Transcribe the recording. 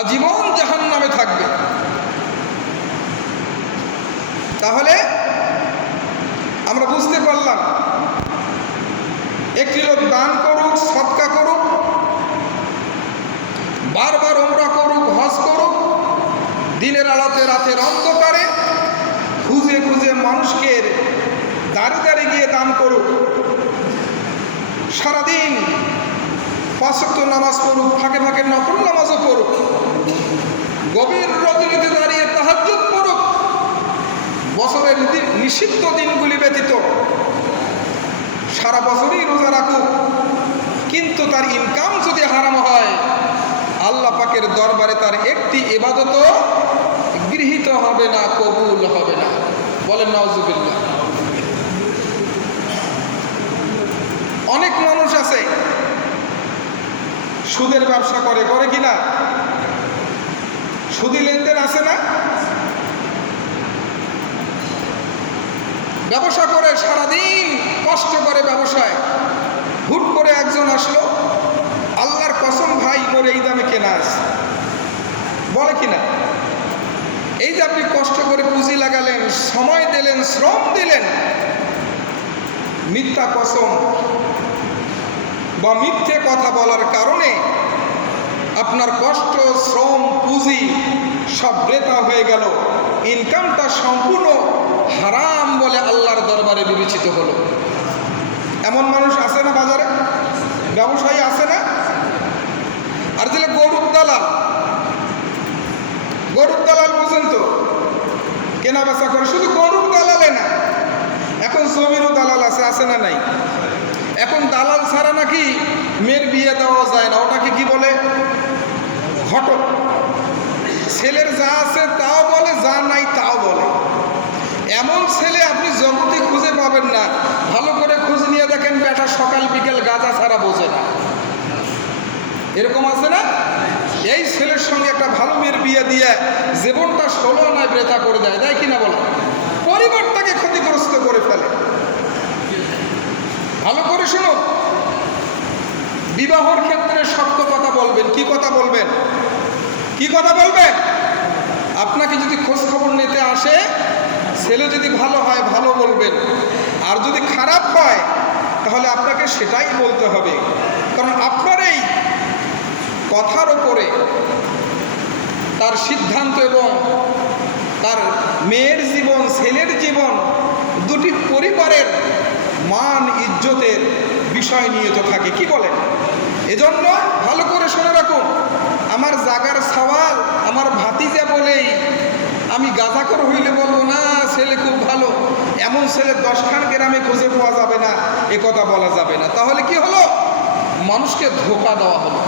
আজীবন জাহান্নামে থাকবে। তাহলে আমরা বুঝতে পারলাম, একটি লোক দান করুক, সদকা করুক, বারবার উমরা করুক, হজ করুক, দিনের আলোতে রাতের অন্ধকারে খুঁজে খুঁজে মানুষকে দাঁড়ে দাঁড়ে গিয়ে দান করুক, সারাদিন 5 ওয়াক্ত নামাজ পড়ুক, ফাঁকে ফাঁকে নফল নামাজও পড়ুক, গভীর রজনীতে দাঁড়িয়ে তাহাজ্জুদ পড়ুক, বছরের নিষিদ্ধ দিনগুলি ব্যতীত সারা বছরই রোজা রাখুক, কিন্তু তার ইনকাম যদি হারাম হয়, আল্লাহ পাকের দরবারে তার একটি ইবাদতও গৃহীত হবে না, কবুল হবে না। বলেন নাউজুবিল্লাহ। অনেক মানুষ আছে সুদের ব্যবসা করে, করে কিনা? সুদি লেনদেন আছে না? ব্যবসা করে সারাদিন কষ্ট করে ব্যবসায়, হুট করে একজন আসলো, আল্লাহর কসম ভাই মোর এই দামে কেনা আছে, বলে কিনা? এই যে আপনি কষ্ট করে পুঁজি লাগালেন, সময় দিলেন, শ্রম দিলেন, মিথ্যা কসম বা মিথ্যে কথা বলার কারণে আপনার কষ্ট, শ্রম, পুঁজি সব বৃথা হয়ে গেল, ইনকামটা সম্পূর্ণ হারাম বলে আল্লাহর দরবারে বিবেচিত হলো। এমন মানুষ আছে না বাজারে? ব্যবসায়ী আছে না? আর যেটা গরুর দালাল, গরুর দালাল বুঝেন তো, কেনা বেচা করে, শুধু গরুর দালালে না, এখন জমিরও দালাল আছে, আছে না নাই? এখন দালাল ছাড়া নাকি মেয়ের বিয়ে দেওয়া যায় না, ওটাকে কি বলে? ঘটক। ছেলের যা আছে তাও বলে, যা নাই তাও বলে। এমন ছেলে আপনি জগতে খুঁজে পাবেন না। ভালো করে খোঁজ নিয়ে দেখেন, বেটা সকাল বিকেল গাঁজা ছাড়া বোঝে না, এরকম আছে না? এই ছেলের সঙ্গে একটা ভালো মেয়ের বিয়ে দিয়ে জীবনটা 16 আনায় বৃথা করে দেয়, দেয় কিনা বলে? পরিবারটাকে ক্ষতিগ্রস্ত করে ফেলে। ভালো করে শুনুন, বিবাহর ক্ষেত্রে শক্ত কথা বলবেন। কি কথা বলবেন? কি কথা বলবেন? আপনাকে যদি খোঁজ খবর নিতে আসে, ছেলে যদি ভালো হয় ভালো বলবেন, আর যদি খারাপ হয় তাহলে আপনাকে সেটাই বলতে হবে। কারণ আপনার এই কথার ওপরে তার সিদ্ধান্ত এবং তার মেয়ের জীবন, ছেলের জীবন, দুটি পরিবারের মান ইজ্জতের বিষয় নিয়ে তো থাকে। কি বলেন? এজন্য ভালো করে শুনে রাখুন, আমার জাগার সওয়াল আমার ভাতিজা বলেই আমি গাঁজাখোর হইলে বলবো না ছেলে খুব ভালো, এমন ছেলে 10খান গ্রামে খুঁজে পাওয়া যাবে না, এ কথা বলা যাবে না। তাহলে কি হলো? মানুষকে ধোঁকা দেওয়া হলো।